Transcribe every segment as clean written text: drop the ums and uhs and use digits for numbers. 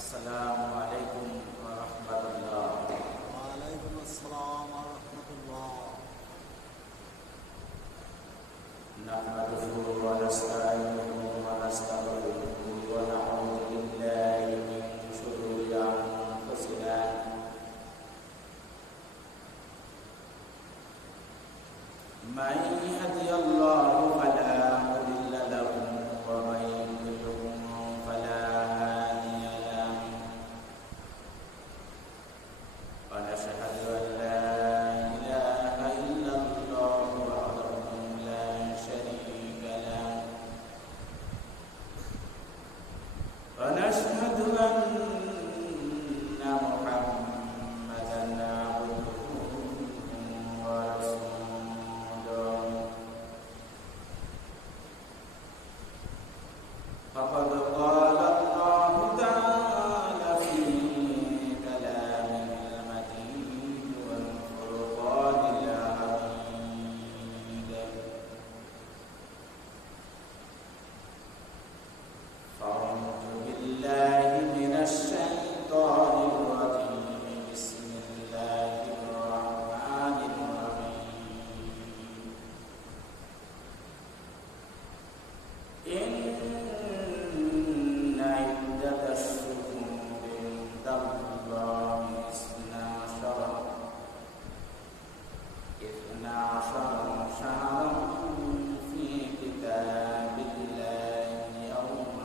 আসসালামু আলাইকুম ওয়া রাহমাতুল্লাহ। ওয়ালাইকুম আসসালাম ওয়া রাহমাতুল্লাহ। নাহমাদুহু ওয়া নাস্তাঈনুহু ওয়া নাস্তাগফিরুহু ওয়া নাউযু বিল্লাহি মিন শুরুরি আনফুসিনা মান ইয়াহদিহিল্লাহু ফালা মুদিল্লা লাহু ওয়া মান yudlilhu ফালা হাদিya lahu। ونشهد أن لا إله إلا الله وحده لا شريك له ونشهد أن محمدا عبده ورسوله فقد قال الله تعالى في كلامه المجيد والفرقان الحميد فأعوذ بالله من الشيطان الرجيم بسم الله الرحمن الرحيم إن عدة الشهور عند الله 12 شهرا في كتاب الله يوم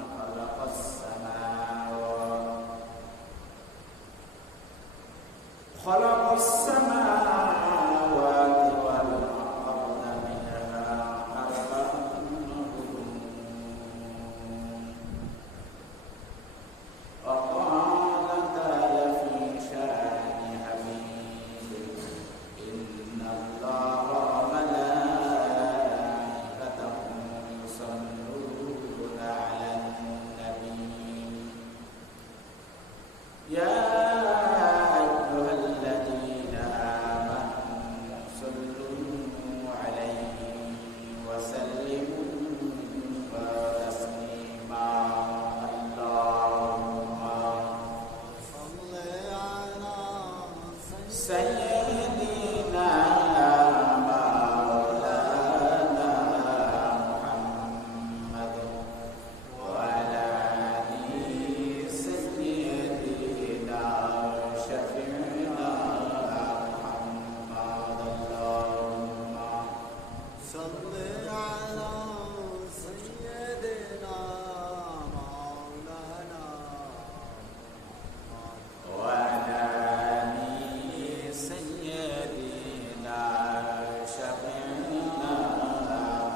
خلق السماوات والأرض منها أربعة حرم وقال تعالى في شأن حبيبه إن الله وملائكته يصلون على النبي يا أيها الذين آمنوا صلوا عليه وسلموا تسليما اللهم صل على سيدنا مولانا محمد وعلى آله سيدنا شفيعنا محمد اللهم صل على سيدنا مولانا وعلى آله سيدنا شفيعنا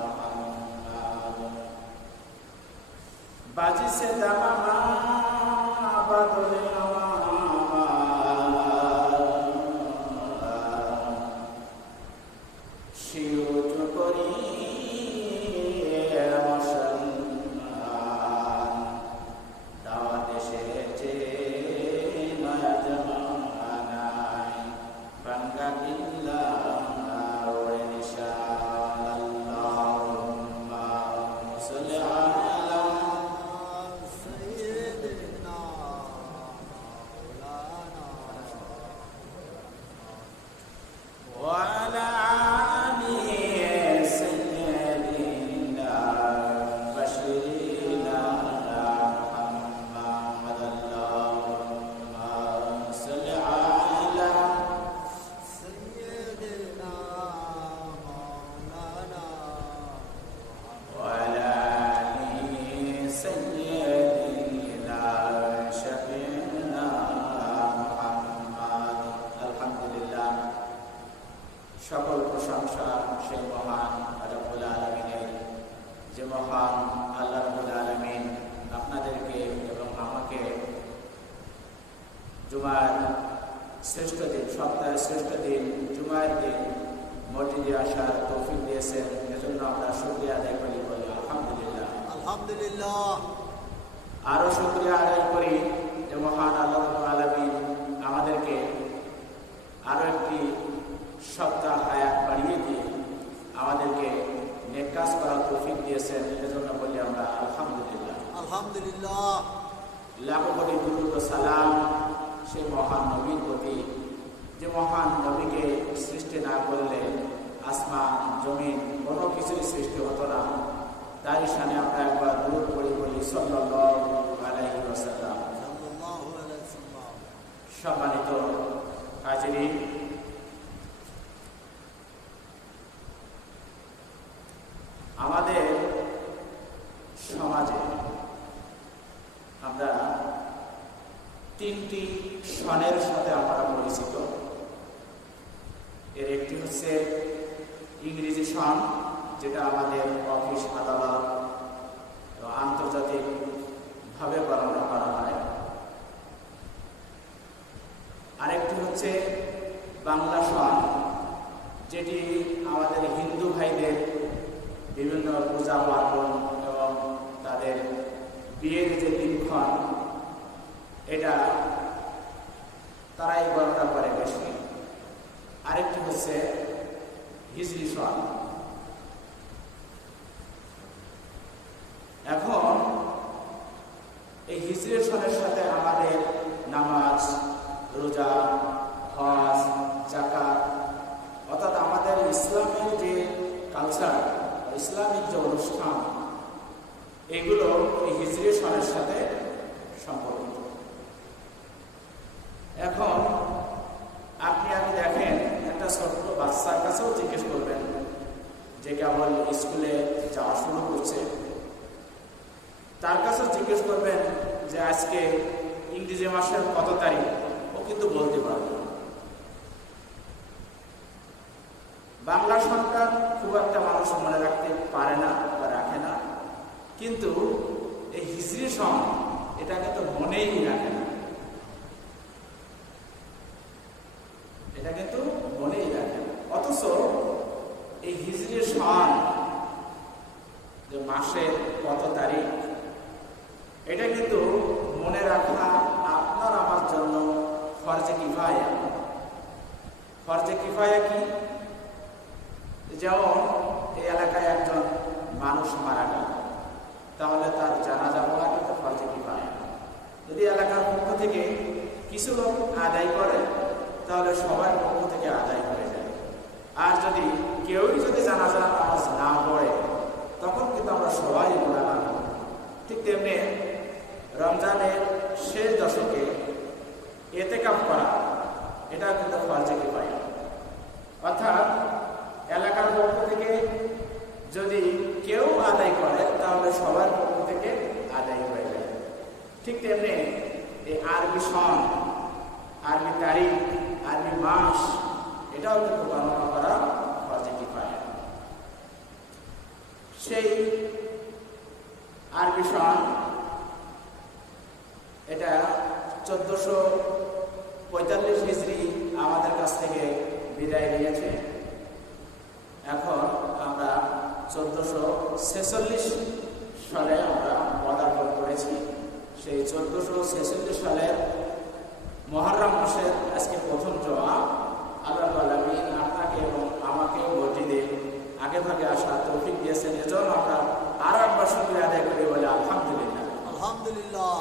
محمد बाजी से दमामा बदले শিউট করি মুসলমান দাওয়াত এসেছে নয়া জামানায় বাংলা কিল্লা ওরে নিশান আল্লাহুম্মা সাল্লি আলা سيدنا مولانا وعلى آل سيدنا بشيرنا محمد اللهم صل على سيدنا مولانا وعلى آل سيدنا شفيعنا محمد الحمد لله সকল প্রশংসা সেই মহান রব্বুল আলামিনের, যে মহান আল্লাহ রব্বুল আলামিন আপনাদেরকে এবং আমাকে জুমার শ্রেষ্ঠ দিন, সপ্তাহের শ্রেষ্ঠ দিন জুমার দিন মসজিদে আসার তৌফিক দিয়েছেন। এজন্য আমরা শুকরিয়া আদায় করি, বলি আলহামদুলিল্লাহ। আলহামদুলিল্লাহ। আরো শুকরিয়া আদায় করি যে মহান আল্লাহ রাব্বুল আলামিন আমাদেরকে আরো একটি সপ্তাহ হায়াত বাড়িয়ে দিয়ে আমাদেরকে নেক কাজ করার তৌফিক দিয়েছেন। এজন্য বলি আমরা আলহামদুলিল্লাহ। আলহামদুলিল্লাহ। লাখো কোটি দুরূদ ও সালাম সেই মহান নবীর প্রতি, যে মহান নবীকে সৃষ্টি না করলে আসমান জমিন কোনো কিছুই সৃষ্টি হতো না। তার শানে আমরা একবার দুরূদ বলি সাল্লাল্লাহু আলাইহি ওয়াসাল্লাম। সাল্লাল্লাহু আলাইহি ওয়াসাল্লাম। সম্মানিত হাজিরিন, আমাদের সমাজে আমরা তিনটি সনের সাথে আমরা পরিচিত। এর একটি হচ্ছে ইংরেজি সন, যেটা আমাদের অফিস আদালত এবং আন্তর্জাতিকভাবে গণনা করা হয়। আরেকটি হচ্ছে বাংলা সন, যেটি আমাদের হিন্দু ভাইদের বিভিন্ন পূজা পার্বণ এবং তাদের বিয়ের যে দিনক্ষণ, এটা তারাই গণনা করে বেশি। আরেকটি হচ্ছে হিজরি সন। এখন এই হিজরি সনের সাথে আমাদের নামাজ, রোজা, হজ, যাকাত, অর্থাৎ আমাদের ইসলামের যে কালচার, ইসলামিক যে অনুষ্ঠান, এগুলো এই হিজরি সনের সাথে সম্পর্কিত। এখন আমি দেখেন, একটা ছোট্ট বাচ্চার কাছেও জিজ্ঞেস করবেন, যে কেবল স্কুলে যাওয়া শুরু করছে, তার কাছেও জিজ্ঞেস করবেন যে আজকে ইংরেজি মাসের কত তারিখ, ও কিন্তু বলতে পারবে। বাংলা সনটা খুব একটা মানুষ মনে রাখতে পারে না বা রাখে না, কিন্তু এই হিজরি সন এটা কিন্তু মনেই রাখে না, এটা কিন্তু মনেই রাখে না। অথচ এই হিজরি সন যে মাসের কত তারিখ, এটা কিন্তু মনে রাখা আপনার আমার জন্য ফরজে কিফায়া। ফরজে কিফায়া কি? যেমন এই এলাকায় একজন মানুষ মারা গেল, তাহলে তার জানাজা পড়া কিন্তু ফরজে কিফায়া। যদি এলাকার পক্ষ থেকে কিছু লোক আদায় করে, তাহলে সবার পক্ষ থেকে আদায় হয়ে যায়। আর যদি কেউই যদি জানাজা নামাজ না পড়ে, তখন কিন্তু আমরা সবাই গুনাহগার হব। ঠিক তেমনি রমজানের শেষ দশকে ইতিকাফ করা, এটা কিন্তু ফরজে কিফায়া। অর্থাৎ এলাকার পক্ষ থেকে যদি কেউ আদায় করে, তাহলে সবার পক্ষ থেকে আদায় হয়ে যায়। ঠিক তেমনি এই আরবি সন, আরবি তারিখ, আরবি মাস, এটাও কিন্তু গণনা করা ফরজে কিফায়া। সেই আরবি সন এটা 1445 হিজরি আমাদের কাছ থেকে বিদায় নিয়েছে। এখন আমরা 1446 সালে আমরা পদার্পণ করেছি। সেই 1446 সালের মুহররম মাসের আজকে প্রথম জুমা। আল্লাহ আলামিন আপনাকে এবং আমাকে মসজিদে আগে ভাগে আসা তৌফিক দিয়েছেন, এজন্য আমরা আরো একবার শুকরিয়া আদায় করি, বলে আলহামদুলিল্লাহ। আলহামদুলিল্লাহ।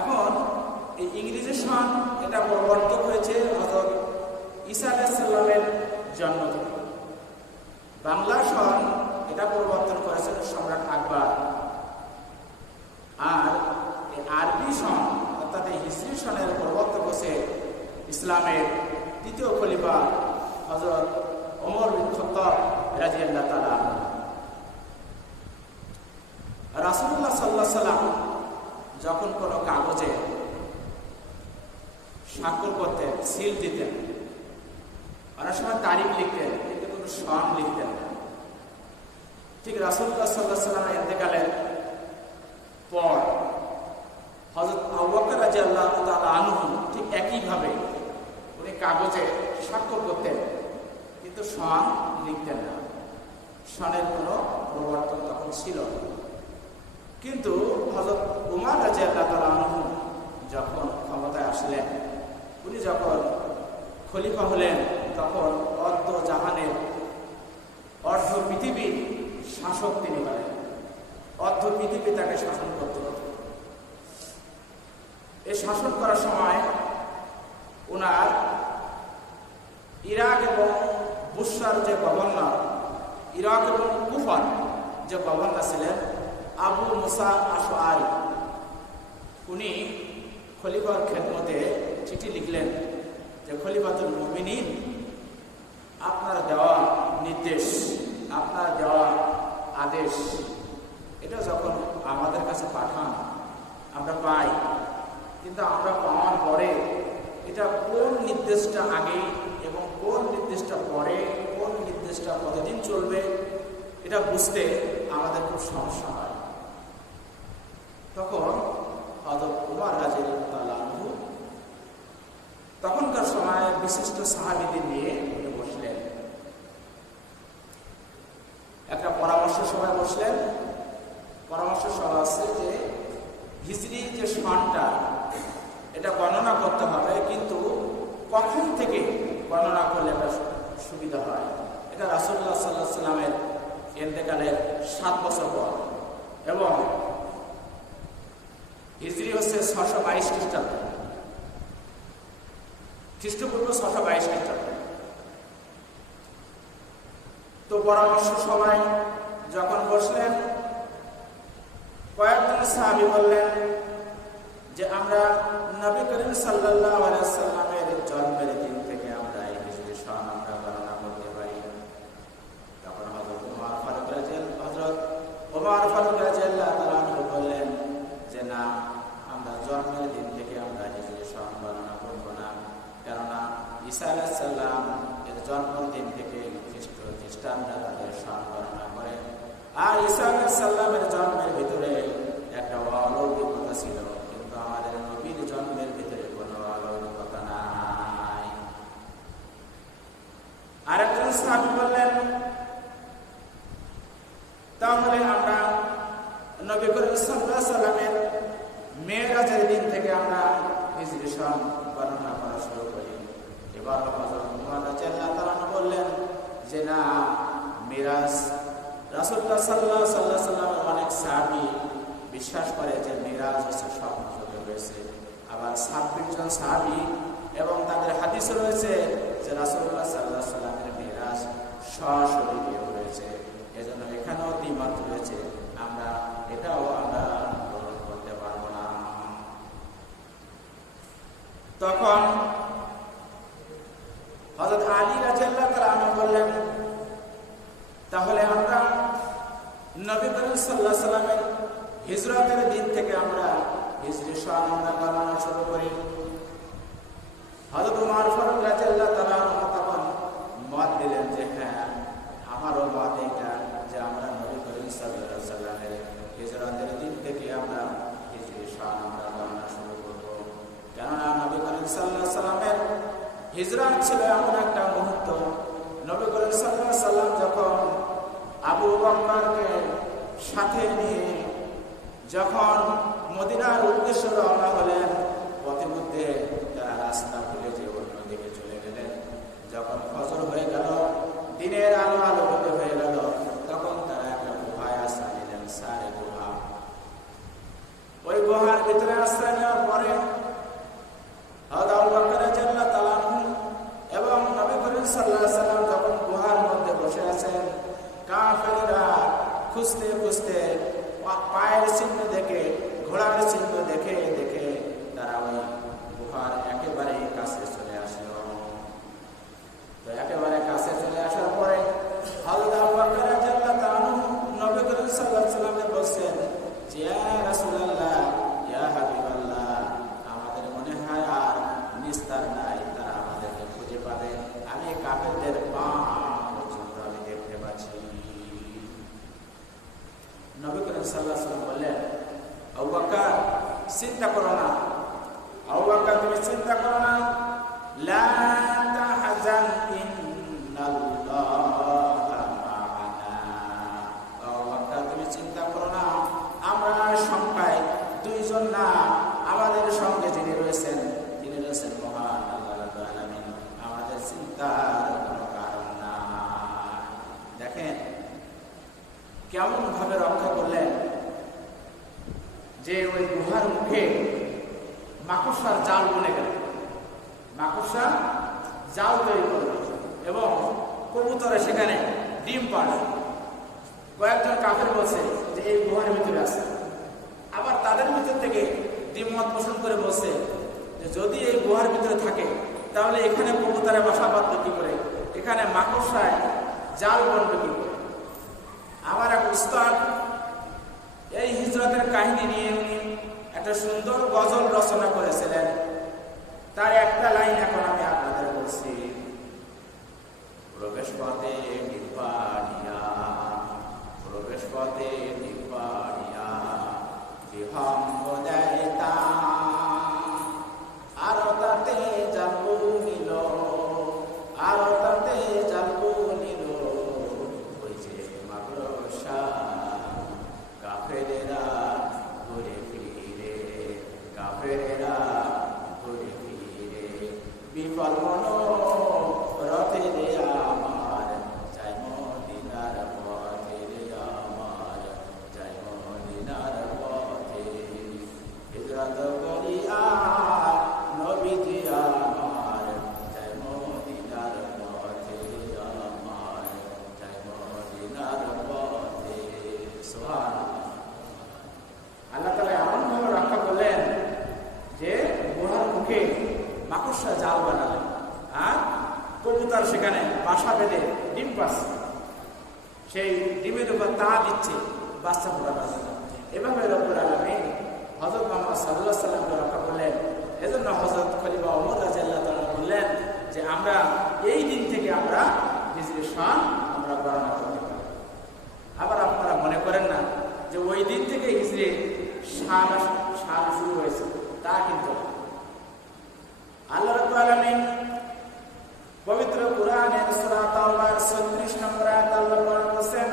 এখন এই ইংরেজি সন এটা প্রবর্তক হয়েছে হযরত ঈসা আলাইহিস সালামের জন্ম থেকে। বাংলা সন এটা প্রবর্তন করেছেন সম্রাট আকবর। আর এই আরবি সন অর্থাৎ এই হিজরি সনের প্রবর্তক হচ্ছে ইসলামের তৃতীয় খলিফা হযরত ওমর বিন খাত্তাব রাদিয়াল্লাহু তাআলা। রাসূলুল্লাহ সাল্লাল্লাহু আলাইহি সাল্লাম যখন কোনো কাগজে স্বাক্ষর করতেন, সিল দিতেন, অনেক সময় তারিখ লিখতেন, কিন্তু কোনো সন লিখতেন না। ঠিক রাসূলুল্লাহ সাল্লাল্লাহু আলাইহি সাল্লামের ইন্তেকালের পর হযরত আবু বকর রাদিয়াল্লাহু তাআলা আনহু ঠিক একইভাবে উনি কাগজে স্বাক্ষর করতেন, কিন্তু সন লিখতেন না। সনের কোনো প্রবর্তন তখন ছিল না। কিন্তু হযরত উমর রাদিয়াল্লাহু তাআলা আনহু যখন ক্ষমতায় আসলেন, উনি যখন খলিফা হলেন, তখন অর্ধ জাহানের, অর্ধ পৃথিবীর শাসক তিনি হলেন। অর্ধ পৃথিবী তাকে শাসন করতে হতো। এই শাসন করার সময় ওনার ইরাক এবং বুসরার যে গভর্নর, ইরাক এবং কুফার যে গভর্নর ছিলেন আবু মুসা আশআরি, উনি খলিফার খেদমতে চিঠি লিখলেন যে খলিফাতুল মুমিনিন, আপনার দেওয়া নির্দেশ, আপনার দেওয়া আদেশ, এটা যখন আমাদের কাছে পাঠান আমরা পাই, কিন্তু আমরা পাওয়ার পরে এটা কোন নির্দেশটা আগে এবং কোন নির্দেশটা পরে, কোন নির্দেশটা কতদিন চলবে, এটা বুঝতে আমাদের খুব সমস্যা হয়। তখন হযরত উমর রাদিয়াল্লাহু আনহু তখনকার সময় বিশিষ্ট সাহাবীদের নিয়ে বসলেন, একটা পরামর্শ সভায় বসলেন। পরামর্শ সভা আছে যে হিজরি যে সনটা এটা গণনা করতে হবে, কিন্তু কখন থেকে গণনা করলে এটা সুবিধা হয়। এটা রাসূলুল্লাহ সাল্লাল্লাহু আলাইহি ওয়াসাল্লামের ইন্তেকালের 7 বছর পর, এবং হিজরি হচ্ছে 622 খ্রিস্টাব্দ, খ্রিস্টপূর্ব 622 খ্রিস্টাব্দ। তো পরামর্শ সবাই যখন বসলেন, কয়েকজন সাহাবী বললেন যে আমরা নবী করিম সাল্লাল্লাহু আলাইহি ওয়াসাল্লামের জন্মের দিন থেকে আমরা এই হিজরি সন আমরা গণনা করতে পারি। তখন হযরত ওমর ফারুক রাদিয়াল্লাহু তাআলা আনহু বললেন যে না, আমরা জন্মের দিন থেকে আমরা হিজরি সন গণনা করব না, কেননা ঈসা আলাইহিস সালাম এর জন্মদিন থেকে খ্রিস্টানরা তাদের সন গণনা করে। আর ঈসা আলাইহিস সালামের জন্মের ভিতরে একটা অলৌকিকতা ছিল, কিন্তু আমাদের নবীর জন্মের ভিতরে কোনো অলৌকিকতা নাই। আরেকজন সাহাবী বললেন তাহলে আমরা নবী করিম সাল্লাল্লাহু আলাইহি ওয়াসাল্লামের মেরাজের দিন থেকে আমরা হিজরি সন গণনা করা শুরু করি। এবার হযরত উমর রাদিয়াল্লাহু তাআলা বললেন যে না, মিরাজ রাসূলুল্লাহ সাল্লাল্লাহু আলাইহি ওয়াসাল্লামের অনেক সাহাবী বিশ্বাস করে যে মিরাজ হচ্ছে স্বপ্ন যোগে হয়েছে। আবার 26 জন সাহাবী এবং তাদের হাদিসে রয়েছে যে রাসূলুল্লাহ সাল্লাল্লাহু আলাইহি ওয়াসাল্লামের মিরাজ সশরীরে হয়েছে। এজন্য এখানেও দ্বিমত রয়েছে, আমরা এটাও আমরা গ্রহণ করতে পারবো না। তখন হযরত আলী রাদিয়াল্লাহু তাআলা আনহু বললেন তাহলে আমরা নবী করিম সাল্লাল্লাহু আলাইহি ওয়াসাল্লামের হিজরতের দিন থেকে আমরা হিজরি সন আমরা গণনা শুরু করি। হযরত উমর ফারুক রাদিয়াল্লাহু তাআলা আনহু তখন মত দিলেন যে হ্যাঁ, আমারও মত এটা যে আমরা নবী করিম সাল্লাল্লাহু আলাইহি ওয়াসাল্লামের হিজরতের দিন থেকে আমরা হিজরি সন আমরা গণনা শুরু করব, কেননা নবী করিম সাল্লাল্লাহু আলাইহি ওয়াসাল্লামের হিজরত ছিল এমন একটা মুহূর্ত, নবী করিম সাল্লাল্লাহু আলাইহি ওয়াসাল্লাম যখন আবু বকরকে সাথে নিয়ে যখন মদিনার উদ্দেশ্যে রওনা হলেন, পথে মধ্যে তারা রাস্তা ভুলে যে অন্যদিকে চলে গেলেন। যখন ফজর হয়ে গেল, দিনের আলো আলোকিত হয়ে গেল, তখন তারা একটা গুহায় আশ্রয় নিলেন, সারে গুহা। ওই গুহার ভিতরে আশ্রয় নেওয়ার পরে হযরত আবু বকর রাদিয়াল্লাহু তাআলা আনহু এবং নবী করিম সাল্লাল্লাহু আলাইহি ওয়াসাল্লাম যখন গুহার মধ্যে বসে আছেন, কাফেররা খুঁজতে খুঁজতে পায়ের চিহ্ন দেখে, ঘোড়ার চিহ্ন দেখে দেখে তারা ওই গুহার একেবারে কাছে চলে আসলো। তো একেবারে কাছে চলে আসার পরে হযরত আবু বকর রাদিয়াল্লাহু তাআলা আনহু নবী করিম সাল্লাল্লাহু আলাইহি ওয়াসাল্লামকে বলছেন যে ইয়া রাসূলুল্লাহ, ইয়া হাবিবাল্লাহ, আমাদের মনে হয় আর নিস্তার নাই, তারা আমাদেরকে খুঁজে পাবে। আমি কাফেরদের পা পর্যন্ত আমি দেখতে পাচ্ছি। নবী করিম সাল্লাল্লাহু আলাইহি ওয়াসাল্লাম বললেন, আবু বকর চিন্তা করো না, আবু বকর তুমি চিন্তা করো না, লা তাহজান ইন্নাল্লাহা মা'ানা। আবু বকর তুমি চিন্তা করো না, আমরা সংখ্যায় 2 জন না, আমাদের সঙ্গে যিনি রয়েছেন তিনি রয়েছেন মহান আল্লাহ রাব্বুল আলামিন, আমাদের চিন্তার কোনো কারণ নাই। দেখেন কেমন ভাবে রক্ষা করলেন গুহার মুখে মাকড়সার জাল বুনে গেল, মাকড়সা জাল তৈরি করল এবং কবুতরে সেখানে ডিম পাড়ে। কয়েকজন কাফের বলছে যে এই গুহার ভিতরে আছে, আবার তাদের ভিতর থেকে দ্বিমত পোষণ করে বলছে যে যদি এই গুহার ভিতরে থাকে তাহলে এখানে কবুতরে বাসা বাঁধবে কি করে, এখানে মাকড়সায় জাল বনবে কি করে। আমার এক উস্তাদ এই হিজরতের কাহিনী নিয়ে উনি একটা সুন্দর গজল রচনা করেছিলেন। তার একটা লাইন এখন আমি আপনাদের বলছি। প্রবেশ পথে নির্বাণিয়া, প্রবেশ পথে নির্বাণিয়া, বিহঙ্গ দেয় তা আরো তাতে জালবু নিল, আরো তাতে জালবু নিল, ওই যে মাকড়সা কাফেরেরা ঘুরে ফিরে, কাফেরেরা ঘুরে ফিরে, বিফল মনো রথে রে আমার, যাই মদিনার পথে রে আমার, যাই মদিনার পথে, হিজরত করিয়া নবীজি আমার, যাই মদিনার পথে রে আমার, যাই মদিনার পথে। সুবহানাল্লাহ। আল্লাহ তাআলা এমন ভাবে রক্ষা করলেন যে গুহার মুখে মাকড়সা জাল বানালেন, আর কবুতর সেখানে বাসা বেঁধে ডিম পাচ্ছে, সেই ডিমের উপর তা দিচ্ছে বাচ্চা ফোটানোর জন্য। এভাবে রব্বুল আলামিন হযরত মুহাম্মদ সাল্লাল্লাহু আলাইহি ওয়াসাল্লামকে রক্ষা করলেন। এজন্য হযরত খলিফা ওমর রাদিয়াল্লাহু তাআলা বললেন যে আমরা এই দিন থেকে আমরা হিজরি সন আমরা গণনা করতে পারি। আবার আপনারা মনে করেন না যে ওই দিন থেকে হিজরি সাল শুরু হয়েছে, তা কিন্তু আল্লাহ রাব্বুল আলামিন পবিত্র কুরআনের সূরা তাওবার 36 নম্বর আয়াত আল্লাহ বলেছেন,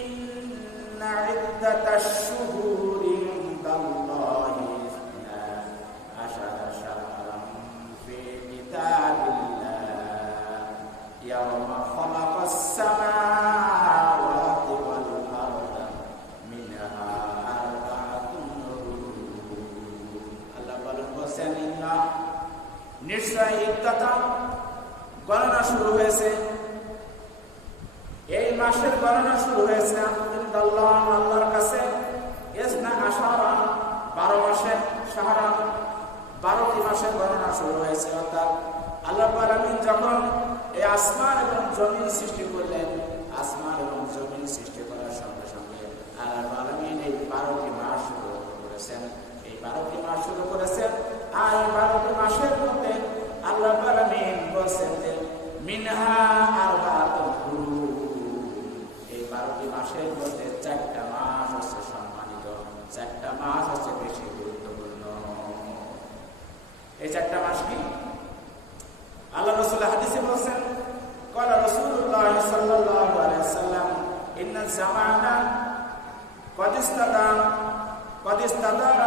ইন্না ইদ্দাতাশ শুহুরি ইনদাল্লাহি ইসনা আশারা শাহরাম ফি কিতাবিল্লাহ ইয়াওমা খালাকাস সামাওয়াতি ওয়াল আরদা মিনহা আরবাআতুন হুরুম। আল্লাহ বলেছেন ইন্না নিশ্চয় ইদ্দাতা গণনা শুরু হয়েছে, এই মাসের গণনা শুরু হয়েছে ইনদাল্লাহ আল্লাহর কাছে, ইসনা আশারা 12 মাসের, শাহরান 12টি মাসের গণনা শুরু হয়েছে। অর্থাৎ আল্লাহ রাব্বুল আলামিন যখন এই আসমান এবং জমিন সৃষ্টি করলেন, আসমান এবং জমিন সৃষ্টি করার সঙ্গে সঙ্গে আল্লাহ রাব্বুল আলামিন এই 12টি মাস শুরু করেছেন, এই 12টি মাস শুরু করেছেন। আর এই 12টি মাসের মধ্যে আল্লাহ রাব্বুল আলামিন বলেছেন যে মিনহা আরবাআতুন হুরুম, এই 12টি মাসের মধ্যে 4টা মাস হচ্ছে সম্মানিত, 4টা মাস হচ্ছে বেশি গুরুত্বপূর্ণ। এই 4টা মাস কি? আল্লাহ রাসূল হাদিসে বলেছেন, قال رسول الله صلى الله عليه وسلم ان الزمان قد استدار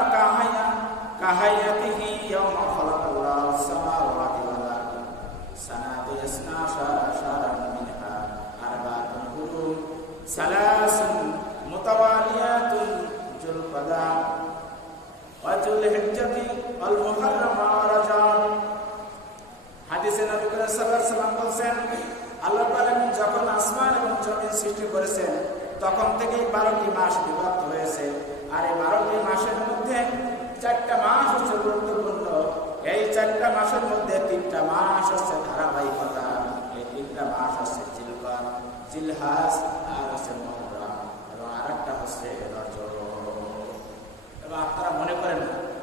كهيئته يوم خلق الله السماوات والارض سنة 12 شهرا منها 4 حرم 3 متواليات ذو القعدة وذو الحجة والمحرم ورجب। হাদিসে নবী করিম সাল্লাল্লাহু আলাইহি ওয়াসাল্লাম বলেন, আল্লাহ তাআলা যখন আসমান এবং জমিন সৃষ্টি করেছেন তখন থেকেই 12টি মাস বিভক্ত হয়েছে। আর এই 12টি মাসের মধ্যে 4টা মাস হচ্ছে গুরুত্বপূর্ণ। এই 4টা মাসের মধ্যে 3টা মাস হচ্ছে ধারাবাহিকতা, এই 3টা মাস হচ্ছে জিলকাদ, জিলহাজ আর হচ্ছে মুহররম, এবং আরেকটা হচ্ছে রজব। এবং আপনারা মনে করেন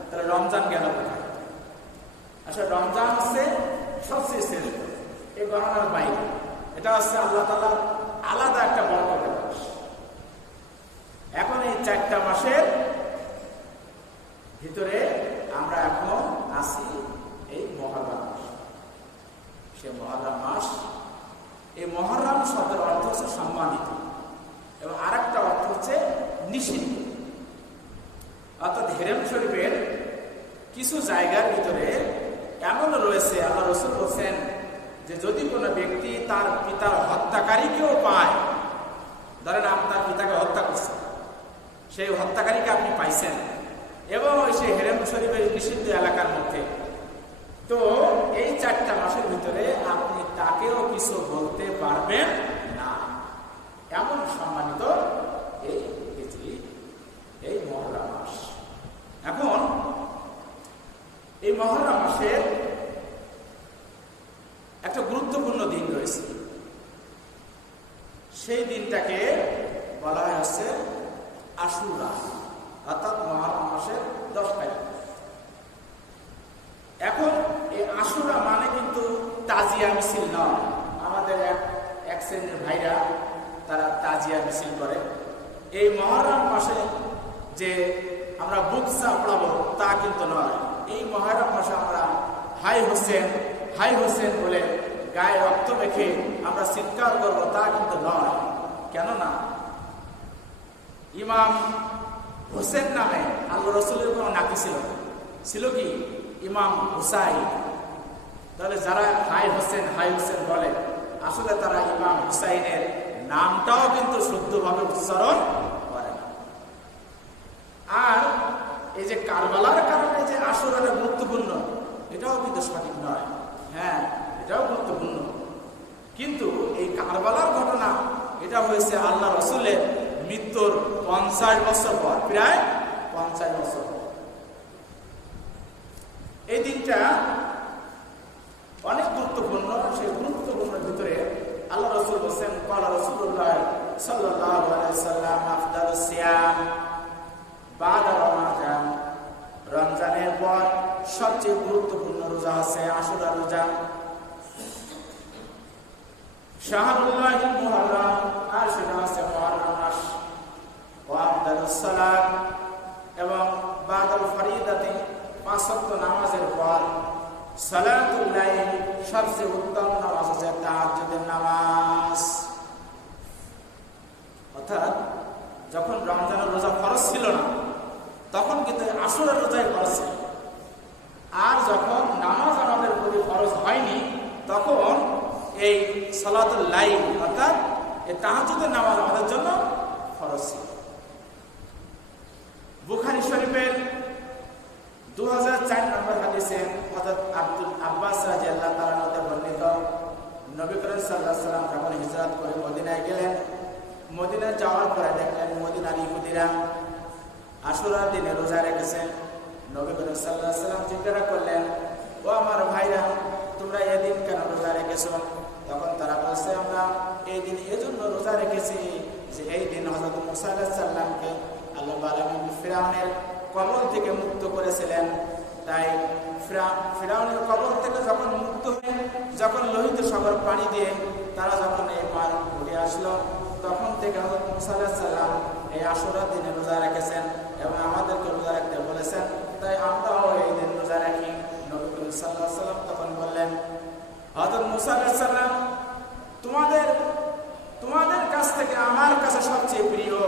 তাহলে রমজান গেল কোথায়? আসলে রমজান হচ্ছে সবচেয়ে শ্রেষ্ঠ এই গণনার বাইরে, এটা হচ্ছে আল্লাহ তাআলার আলাদা একটা বরকতের মাস। এখন এই 4টা মাসের ভিতরে আমরা এখন আছি এই মুহররম মাস। সে মুহররম মাস, এই মুহররম শব্দের অর্থ হচ্ছে সম্মানিত, এবং আরেকটা অর্থ হচ্ছে নিষিদ্ধ। অর্থাৎ হেরেম শরীফের কিছু জায়গার ভিতরে এমন রয়েছে, আল্লাহ রাসূল বলেন যে যদি কোনো ব্যক্তি তার পিতার হত্যাকারীকেও পায়, ধরেন আপনার পিতাকে হত্যা করছে, সেই হত্যাকারীকে আপনি পাইছেন, এবং ওই সে হেরেম শরীফের নিষিদ্ধ এলাকার মধ্যে। তো এই 4টা মাসের ভিতরে আপনি তাকেও কিছু বলতে পারবেন না, এমন সম্মানিত এই হিজরি, এই মহররম মাস। এখন এই মহররম মাসের একটা গুরুত্বপূর্ণ দিন রয়েছে। সেই দিনটাকে বলা হচ্ছে আশুরা, অর্থাৎ মহররম মাসের 10 তারিখ। এখন এই আশুরা মানে কিন্তু তাজিয়া মিছিল নয়। আমাদের এক শ্রেণীর ভাইরা তারা তাজিয়া মিছিল করে। এই মহররম মাসে যে আমরা বুক চাপড়াবো তা কিন্তু নয়। এই মহররম মাসে আমরা হাই হোসেন বলে গায়ে রক্ত মেখে আমরা চিৎকার করবো তা কিন্তু নয়। কেননা ইমাম হোসেন নামে আল্লাহ রসুলের কোনো নাতি ছিল কি? ইমাম হুসাইন। তাহলে যারা হাই হোসেন বলে, আসলে তারা ইমাম হুসাইনের নামটাও কিন্তু শুদ্ধভাবে উচ্চারণ করে না। আর এই যে কারবালার কারণে যে আশুরাটা গুরুত্বপূর্ণ, এটাও কিন্তু সঠিক নয়। হ্যাঁ, এটাও গুরুত্বপূর্ণ, কিন্তু এই কারবালার ঘটনা এটা হয়েছে আল্লাহ রসুলের মৃত্যুর 50 বছর পর, প্রায় 50 বছর। এই দিনটা অনেক গুরুত্বপূর্ণ। সেই গুরুত্বপূর্ণের ভিতরে আল্লাহ রসুল বলছেন, ক্বালা রাসূলুল্লাহ সাল্লাল্লাহু আলাইহি সাল্লাম, আফদালুস সিয়াম বা'দা রমাদান। রমজানের পর সবচেয়ে গুরুত্বপূর্ণ রোজা হচ্ছে আশুরা রোজা। শাহরুল্লাহিল মুহররম, আর সেটা হচ্ছে মুহররম মাস। ওয়া আফদালুস সালাত, এবং বা'দাল ফরিদাতি, 5 ওয়াক্ত নামাজের পর সালাতুল লাইল, সবচেয়ে উত্তম নামাজ হচ্ছে তাহাজ্জুদের নামাজ। অর্থাৎ যখন রমজানের রোজা ফরজ ছিল না, তখন কিন্তু আশুরার রোজায় ফরজ ছিল। আর যখন নামাজ আমাদের প্রতি ফরজ হয়নি, তখন এই সালাতুল লাইল অর্থাৎ এই তাহাজ্জুদের নামাজ আমাদের জন্য ফরজ ছিল। বুখারী শরীফের 2004 নম্বর হাদিসে হযরত আব্দুল আব্বাস রাদিয়াল্লাহু তাআলা হতে বর্ণিত, নবী করিম সাল্লাল্লাহু আলাইহি ওয়াসাল্লাম যখন হিজরত করে মদিনায় গেলেন, মদিনায় যাওয়ার পরে দেখলেন মদিনার ইহুদিরা আশুরার দিনে রোজা রেখেছেন। নবী করিম সাল্লাল্লাহু আলাইহি ওয়াসাল্লাম জিজ্ঞাসা করলেন, ও আমার ভাইরা, তোমরা এদিন কেন রোজা রেখেছো? তখন তারা বলছে, আমরা এই দিন এজন্য রোজা রেখেছি যে এই দিন হযরত মুসা আলাইহিস সালামকে আল্লাহ আলামিন ফিরআউনের কবল থেকে মুক্ত করেছিলেন। তাই ফিরআউনের কবল থেকে যখন মুক্ত হয়ে যখন লোহিত সাগর পানি দিয়ে তারা যখন এই পার ঘুরে আসলো, তখন থেকে হযরত মুসা আলাইহিস সালাম এই আশুরার দিনে রোজা রেখেছেন এবং আমাদেরকে রোজা রাখতে বলেছেন। তাই আমরাও এই দিন রোজা রাখি। নবী করিম সাল্লাল্লাহু আলাইহি ওয়াসাল্লাম তখন বললেন, হযরত মুসা আলাইহিস সালাম, তোমাদের কাছ থেকে আমার কাছে সবচেয়ে প্রিয়,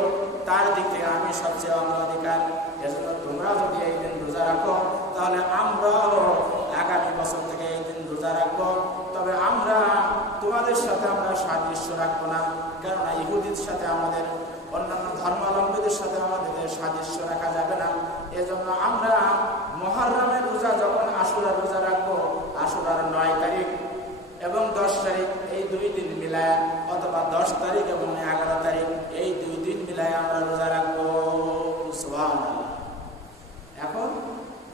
তার দিক থেকে আমি সবচেয়ে অগ্রাধিকার। এজন্য তোমরা যদি এই দিন রোজা রাখো, তাহলে আমরাও আগামী বছর থেকে এই দিন রোজা রাখবো। তবে আমরা তোমাদের সাথে আমরা সাদৃশ্য রাখবো না, কেননা ইহুদির সাথে আমাদের, অন্যান্য ধর্মাবলম্বীদের সাথে আমাদের সাদৃশ্য রাখা যাবে না। এজন্য আমরা মুহররমের রোজা যখন আশুরার রোজা রাখবো, আশুরার 9 তারিখ এবং 10 তারিখ, এই 2 দিন মিলায়, অথবা 10 তারিখ এবং 11 তারিখ, এই 2 দিন মিলায় আমরা রোজা রাখবো। সুবহানাল্লাহ। এখন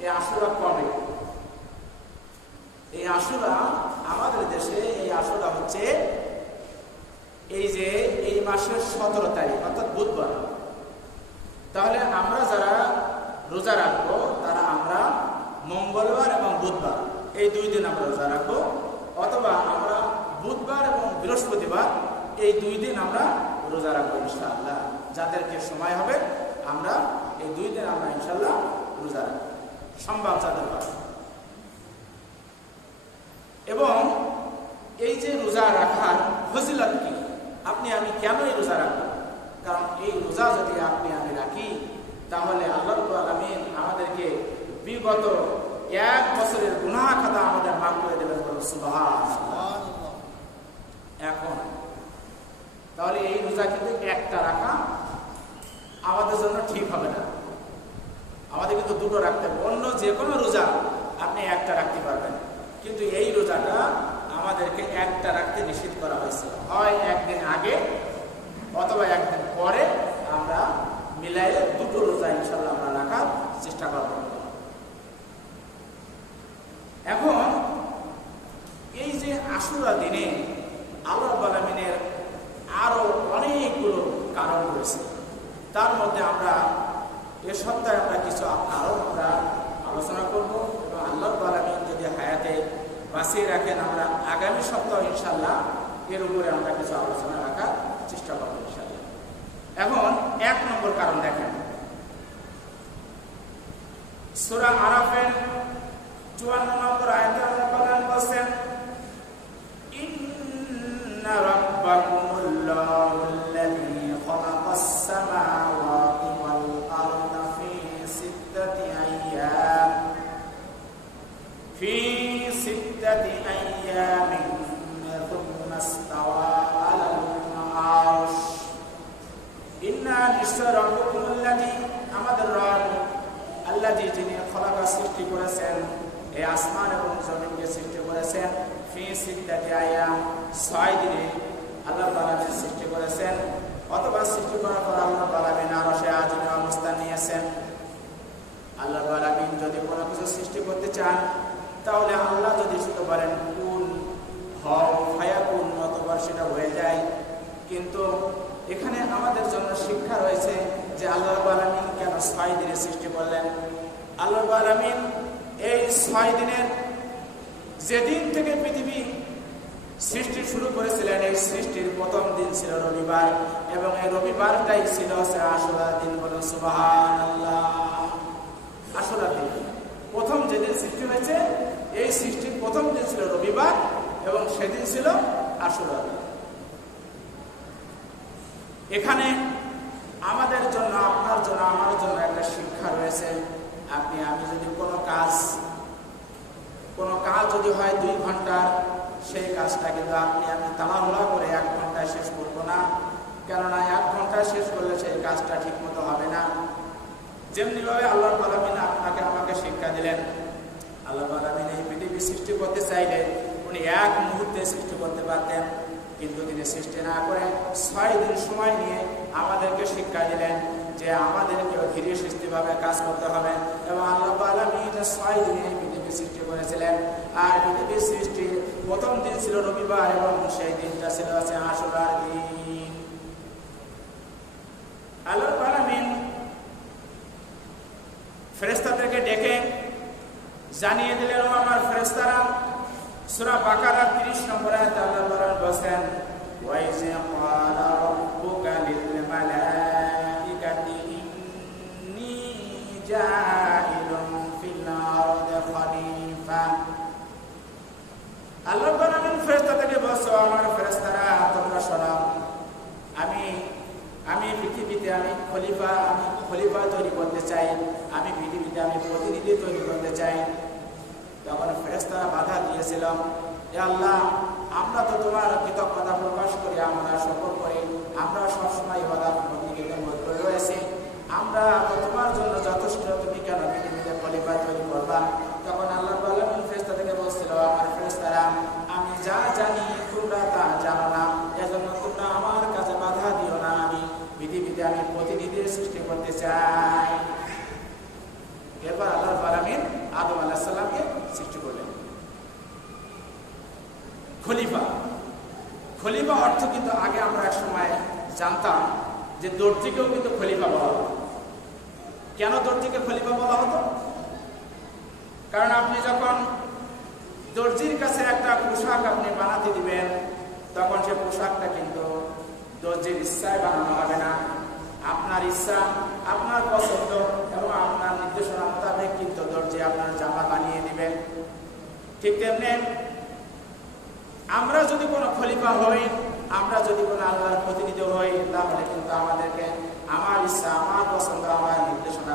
এই আশুরা কবে? এই আশুরা আমাদের দেশে এই আশুরা হচ্ছে এই যে এই মাসের 17 তারিখ অর্থাৎ বুধবার। তাহলে আমরা যারা রোজা রাখবো তারা আমরা মঙ্গলবার এবং বুধবার এই 2 দিন আমরা রোজা রাখবো, অথবা আমরা বুধবার এবং বৃহস্পতিবার এই 2 দিন আমরা রোজা রাখবো ইনশাআল্লাহ। যাদেরকে সময় হবে আমরা এই 2 দিন আমরা ইনশাআল্লাহ রোজা রাখবো, সম্ভব যাদের পারে। এবং এই যে রোজা রাখার ফজিলত কি, আপনি আমি কেন এই রোজা রাখবো? কারণ এই রোজা যদি আপনি আমি রাখি, তাহলে আল্লাহ রাব্বুল আলামিন আমাদেরকে বিগত 1 বছরের গুনাহ খাতা আমাদের মাফ করে দেবেন। সুবহানাল্লাহ। এখন তাহলে এই রোজা কিন্তু একটা রাখা আমাদের জন্য ঠিক হবে না। আমাদের কিন্তু দুটো রাখতে হবে। অন্য যে কোনো রোজা আপনি একটা রাখতে পারবেন, কিন্তু এই রোজাটা আমাদেরকে একটা রাখতে নিষিদ্ধ করা হয়েছে। হয় একদিন আগে অথবা একদিন পরে আমরা মিলাই দুটো রোজা ইনশাল্লাহ আমরা রাখার চেষ্টা করব। এখন এই যে আশুরা দিনে আল্লাহ রাব্বুল আমিনের আরো অনেকগুলো কারণ রয়েছে, তার মধ্যে আমরা এ সপ্তাহে আমরা কিছু কারণ আমরা আলোচনা করব এবং আল্লাহ রাব্বুল আমিন যদি হায়াতে বাঁচিয়ে রাখেন আমরা আগামী সপ্তাহ ইনশাল্লাহ এর উপরে আমরা কিছু আলোচনা রাখার চেষ্টা করবো ইনশাল্লাহ। এখন 1 নম্বর কারণ দেখেন, সূরা আরাফের 54 নম্বর আয়াতে আল্লাহ বলেন, ইন্না রাব্বাকুমুল্লাহুল্লাযী খালাকাস সামাওয়াতি ওয়াল আরদা ফি সিত্তাতি আইয়ামিন থুম্মা ইসতাওয়া আলাল আরশ। ইন্না নিশ্চয় রাব্বাকুমুল্লাযী আমাদের রব আল্লাযী যিনি খালাকা সৃষ্টি করেছেন, এই আসমান এবং জমিনকে সৃষ্টি করেছেন, ফি সিত্তাতি আইয়াম 6 দিনে আল্লাহ তাআলা সৃষ্টি করেছেন, অথবা সৃষ্টি করার পর আল্লাহ তাআলা আরশে আজিমে অবস্থান নিয়েছেন। আল্লাহ তাআলা যদি কোনো কিছু সৃষ্টি করতে চান তাহলে আল্লাহ যদি শুধু বলেন কুন হও ফায়াকুন, অতঃপর সেটা হয়ে যায়। কিন্তু এখানে আমাদের জন্য শিক্ষা রয়েছে যে আল্লাহ রাব্বুল আমিন কেন 6 দিনে সৃষ্টি করলেন। আল্লাহ রাব্বুল আমিন এই 6 দিনের যেদিন থেকে পৃথিবী সৃষ্টি শুরু করেছিলেন, এই সৃষ্টির প্রথম দিন ছিল রবিবার, এবং এই রবিবারটাই ছিল আশুরা দিন। বলেন সুবহানাল্লাহ। আশুরা দিন প্রথম যেদিন সৃষ্টি হয়েছে, এই সৃষ্টির প্রথম দিন ছিল রবিবার এবং সেদিন ছিল আশুরা দিন। এখানে আমাদের জন্য, আপনার জন্য, আমার জন্য একটা শিক্ষা রয়েছে। আমি যদি কোনো কাজ যদি হয় 2 ঘন্টার, সেই কাজটা কিন্তু আমি তাড়াহুড়া করে 1 ঘন্টায় শেষ করবো না, কেননা 1 ঘন্টায় শেষ করলে সেই কাজটা ঠিক মতো হবে না। যেমনিভাবে আল্লাহ রাব্বুল আমিন আপনাকে আমাকে শিক্ষা দিলেন, আল্লাহ রাব্বুল আমিন এই পৃথিবী সৃষ্টি করতে চাইলে উনি 1 মুহূর্তে সৃষ্টি করতে পারতেন, কিন্তু তিনি সৃষ্টি না করে 6 দিন সময় নিয়ে আমাদেরকে শিক্ষা দিলেন যে আমাদেরকে ধীরে সুস্থভাবে কাজ করতে হবে। এবং আল্লাহ রাব্বুল আমিন 6 দিনে পৃথিবী সৃষ্টি করেছিলেন, আর পৃথিবীর সৃষ্টির প্রথম দিন ছিল রবিবার এবং সেই দিনটা ছিল আশুরার দিন। আল্লাহ রাব্বুল আমিন ফেরেশতাদেরকে ডেকে জানিয়ে দিলেন, ও আমার ফেরেশতারা, সূরা বাকারা 30 নম্বর আয়াতে আল্লাহ তাআলা বলেন, ওয়া ইয ক্বালা রাব্বুকা লিল মালাইকাতি ইন্নী জাইলুন ফিল আরদি খলিফা। আল্লাহ তাআলা ফেরেশতাদেরকে বলছে, আমার ফেরেশতারা তোমরা শোনো, আমি পৃথিবীতে আমি খলিফা তৈরি করতে চাই, আমি পৃথিবীতে আমি প্রতিনিধি তৈরি করতে চাই। তখন ফেরেশতারা বাধা দিয়েছিল, হে আল্লাহ, আমরা তো তোমার কৃতজ্ঞতা প্রকাশ করি, আমরা শকর করি, আমরা সবসময় ইবাদত বন্দেগীতে মগ্ন রয়েছি, আমরা তো তোমার জন্য যথেষ্ট, তুমি কেন পৃথিবীতে খলিফা তৈরি করবা? তখন আল্লাহ রাব্বুল আমিন ফেরেশতাদেরকে বলছিল, আমার ফেরেশতারা, আমি যা জানি তোমরা তা জানো না, এজন্য তোমরা আমার কাছে বাধা দিও না, আমি পৃথিবীতে আমি প্রতিনিধির সৃষ্টি করতে চাই। এরপর আল্লাহ রাব্বুল আমিন আদম আলাইহিস সালামকে সৃষ্টি করলেন। খলিফা অর্থ কিন্তু আগে আমরা এক সময় জানতাম যে দর্জিকেও কিন্তু খলিফা বলা হতো। কেন দর্জিকে খলিফা বলা হতো? কারণ আপনি যখন দর্জির কাছে একটা পোশাক আপনি বানাতে দিবেন, তখন সে পোশাকটা কিন্তু দর্জির ইচ্ছায় বানানো হবে না, আপনার ইচ্ছা, আপনার পছন্দ এবং আপনার নির্দেশনা মোতাবেক কিন্তু দর্জি আপনার জামা বানিয়ে দিবেন। ঠিক তেমনি আমরা যদি কোনো খলিফা হই, আমরা যদি কোনো আল্লাহর প্রতিনিধি হই, তাহলে কিন্তু আমাদেরকে আমার ইচ্ছা, আমার পছন্দ, আমার নির্দেশনা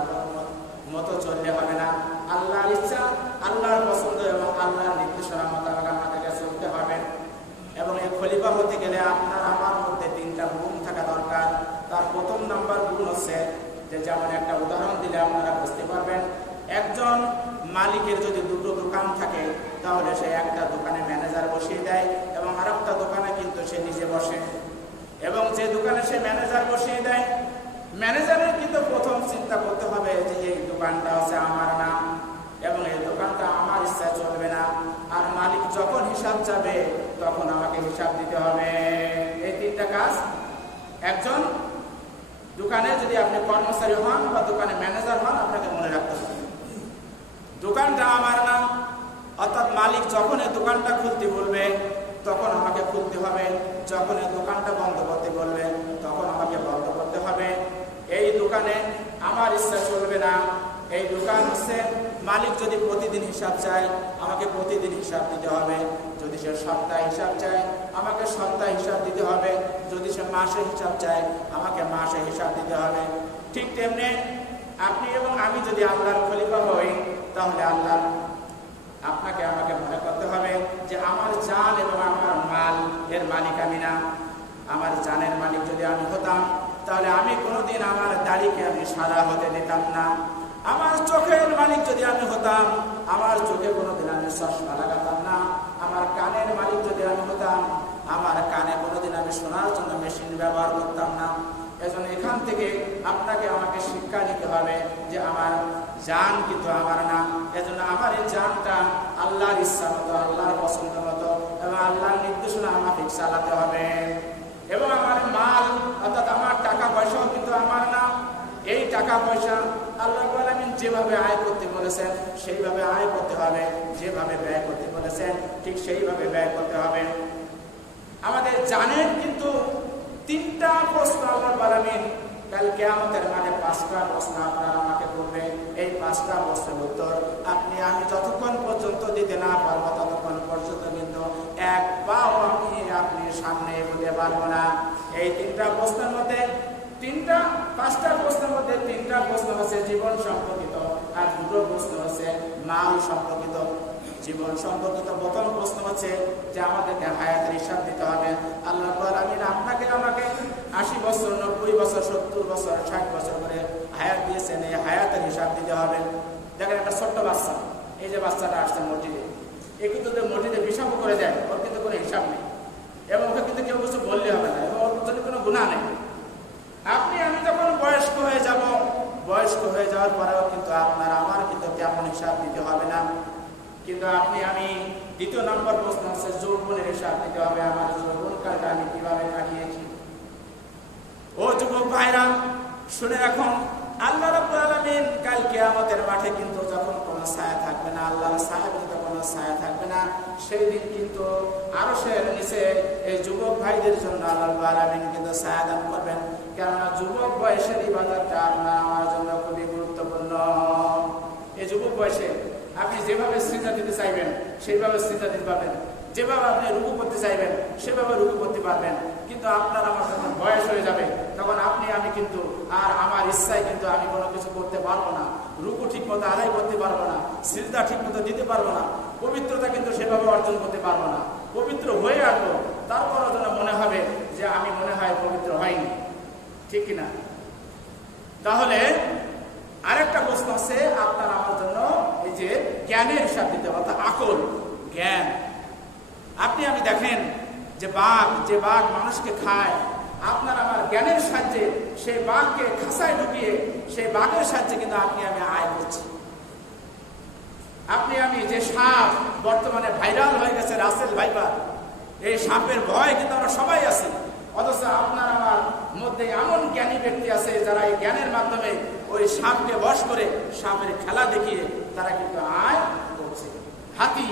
মতো চললে হবে না। আল্লাহর ইচ্ছা, আল্লাহর পছন্দ এবং আল্লাহর নির্দেশনা মোতাবেক আমাদেরকে চলতে হবে। এবং এই খলিফা হতে গেলে আপনার আমার মধ্যে 3টা গুণ থাকা দরকার। তার প্রথম নাম্বার গুণ হচ্ছে যে যেমন একটা উদাহরণ দিলে আপনারা বুঝতে পারবেন, একজন মালিকের যদি দুটো দোকান থাকে তাহলে সে একটা দোকানে ম্যানেজার বসিয়ে দেয় এবং আরেকটা দোকানে কিন্তু সে নিজে বসে। এবং যে দোকানে সে ম্যানেজার বসিয়ে দেয়, ম্যানেজারের কিন্তু প্রথম চিন্তা করতে হবে যে এই দোকানটা হচ্ছে আমার নাম এবং এই দোকানটা আমার ইচ্ছায় চলবে না। আর মালিক যখন হিসাব চাবে তখন আমাকে হিসাব দিতে হবে। এই তিনটা কাজ একজন দোকানে যদি আপনি কর্মচারী হন বা দোকানে ম্যানেজার হন, আপনাকে মনে রাখতে হবে দোকানটা আমার নাম, অর্থাৎ মালিক যখন এই দোকানটা খুলতে বলবে তখন আমাকে খুলতে হবে, যখন এই দোকানটা বন্ধ করতে বলবে তখন আমাকে বন্ধ করতে হবে। এই দোকানে আমার ইচ্ছা চলবে না। এই দোকান হচ্ছে মালিক যদি প্রতিদিন হিসাব চায় আমাকে প্রতিদিন হিসাব দিতে হবে, যদি সে সপ্তাহে হিসাব চায় আমাকে সপ্তাহে হিসাব দিতে হবে, যদি সে মাসে হিসাব চায় আমাকে মাসে হিসাব দিতে হবে। ঠিক তেমনি আপনি এবং আমি যদি আল্লাহর খলিফা হই তাহলে আল্লাহ আপনাকে আমাকে মনে করতে হবে যে আমার জান এবং আমার মাল এর মালিক আমি না। আমার জানের মালিক যদি আমি হতাম তাহলে আমি কোনোদিন আমার দাড়িকে আমি সাদা হতে দিতাম না। আমার চোখের মালিক যদি আমি হতাম আমার চোখে কোনোদিন আমি চশমা লাগাতাম না। আমার কানের মালিক যদি আমি হতাম আমার কানে কোনোদিন আমি শোনার জন্য মেশিন ব্যবহার করতাম না। এজন্য এখান থেকে আপনাকে আমাকে শিক্ষা নিতে হবে যে আমার জান কিন্তু আমার না। এজন্য আমার এই জানটা আল্লাহর ইচ্ছা মতো, আল্লাহর পছন্দ মতো এবং আল্লাহর নির্দেশনা আমাকে চালাতে হবে। এবং আমার মাল অর্থাৎ আমার টাকা পয়সাও কিন্তু আমার না। এই টাকা পয়সা আল্লাহ আলামিন যেভাবে আয় করতে বলেছেন সেইভাবে আয় করতে হবে, যেভাবে ব্যয় করতে বলেছেন ঠিক সেইভাবে ব্যয় করতে হবে। আমাদের জানেন কিন্তু তিনটা প্রশ্ন আল্লাহ আলামিন কাল কিয়ামতের মাঠে 5টা প্রশ্ন আপনারা আমাকে করবে। এই 5টা প্রশ্নের উত্তর আপনি আমি যতক্ষণ পর্যন্ত দিতে না পারবো ততক্ষণ পর্যন্ত কিন্তু এক পাও আপনি সামনে এগোতে পারবো না। এই 3টা প্রশ্নের মধ্যে 5টা প্রশ্নের মধ্যে 3টা প্রশ্ন হচ্ছে জীবন সম্পর্কিত আর 2টো প্রশ্ন হচ্ছে মাল সম্পর্কিত। জীবন সম্পর্কিত প্রথম প্রশ্ন হচ্ছে যে আমাদেরকে হায়াতের হিসাব দিতে হবে। আল্লাহ আমিন আপনাকে আমাকে 80 বছর 90 বছর 70 বছর 60 বছর করে হায়াত দিয়েছেন, এই হায়াতের হিসাব দিতে হবে। দেখেন একটা ছোট্ট বাচ্চা, এই যে বাচ্চাটা আসছে মসজিদে, এ কিন্তু মসজিদে হিসাবও করে দেয়, ওর কিন্তু কোনো হিসাব নেই এবং ওকে কিন্তু কেউ কিছু বললে হবে না এবং ওর জন্য কোনো গুনাহ নেই। আপনি আমি যখন বয়স্ক হয়ে যাব, বয়স্ক হয়ে যাওয়ার পরেও কিন্তু আপনার আমার কিন্তু তেমন হিসাব দিতে হবে না। কিন্তু আপনি আমি 2 নম্বর প্রশ্ন হচ্ছে যৌবনের হিসাব দিতে হবে। আমার যৌবনকালটা আমি কিভাবে কাটিয়েছি। ও যুবক ভাইরা শুনে রাখুন, আল্লাহ রাব্বুল আলামিন কাল কিয়ামতের মাঠে কিন্তু যখন কোনো ছায়া থাকবে না, আল্লাহর ছায়া কিন্তু কোনো ছায়া থাকবে না, সেই দিন কিন্তু আরশের নিচে এই যুবক ভাইদের জন্য আল্লাহ রাব্বুল আলামিন কিন্তু ছায়া দান করবেন। কেননা যুবক বয়সের ইবাদতটা আপনার আমার জন্য খুবই গুরুত্বপূর্ণ। এই যুবক বয়সে আপনি যেভাবে সিজদা দিতে চাইবেন সেইভাবে সিজদা দিতে পারবেন, যেভাবে আপনি রুকু করতে চাইবেন সেভাবে রুকু করতে পারবেন। কিন্তু আপনার আমার যখন বয়স হয়ে যাবে তখন আপনি আমি কিন্তু আর আমার ইচ্ছায় কিন্তু আমি কোনো কিছু করতে পারবো না, রুকু ঠিক মতো আদায় করতে পারবো না, সিজদা ঠিক মতো দিতে পারবো না, পবিত্রতা কিন্তু সেভাবে অর্জন করতে পারবো না। পবিত্র হয়ে আসবো তারপরও যেন মনে হবে যে আমি মনে হয় পবিত্র হয়নি, ঠিক কিনা? তাহলে আরেকটা প্রশ্ন আছে আপনার আমার জন্য, এই যে জ্ঞানের হিসাব দিতে হবে, অর্থাৎ আকল জ্ঞান। আপনি আমি দেখেন যে বাঘ মানুষকে খায়, আপনার আমার জ্ঞানের সাহায্যে সেই বাঘকে খাঁচায় ঢুকিয়ে সেই বাঘের সাহায্যে কিন্তু আপনি আমি আয় করছি। আপনি আমি যে সাপ বর্তমানে ভাইরাল হয়ে গেছে রাসেল ভাইপার, এই সাপের ভয় কিন্তু আমরা সবাই আছি, অথচ আপনার আমার মধ্যে এমন জ্ঞানী ব্যক্তি আছে যারা এই জ্ঞানের মাধ্যমে ওই সাপকে বশ করে সাপের খেলা দেখিয়ে তারা কিন্তু আয় করছে। হাতি,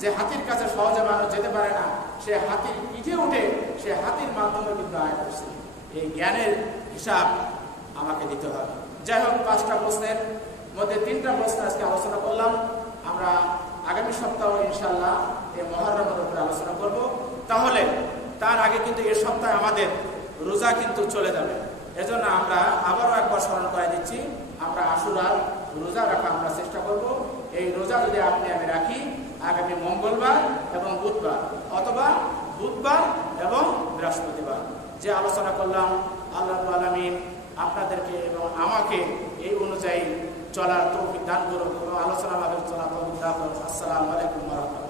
যে হাতির কাছে সহজে মানুষ যেতে পারে না, সে হাতির পিঠে উঠে সে হাতির মাধ্যমে কিন্তু আয় করছে। এই জ্ঞানের হিসাব আমাকে দিতে হবে। যাই হোক, 5টা প্রশ্নের মধ্যে 3টা প্রশ্ন আজকে আলোচনা করলাম। আমরা আগামী সপ্তাহ ইনশাল্লাহ এই মুহররমের উপরে আলোচনা করব। তাহলে তার আগে কিন্তু এই সপ্তাহে আমাদের রোজা কিন্তু চলে যাবে। এজন্য আমরা আবারও একবার স্মরণ করে দিচ্ছি, আমরা আশুরার রোজা রাখা আমরা চেষ্টা করব। এই রোজা যদি আপনি আমি রাখি আগামী মঙ্গলবার এবং বুধবার, অথবা বুধবার এবং বৃহস্পতিবার, যে আলোচনা করলাম আল্লাহ রাব্বুল আলামিন আপনাদেরকে এবং আমাকে এই অনুযায়ী চলার তৌফিক দান করুন এবং আলোচনা ভাবে চলার তৌফিক দান করুন। আসসালামু আলাইকুম ওয়া রাহমাতুল্লাহ।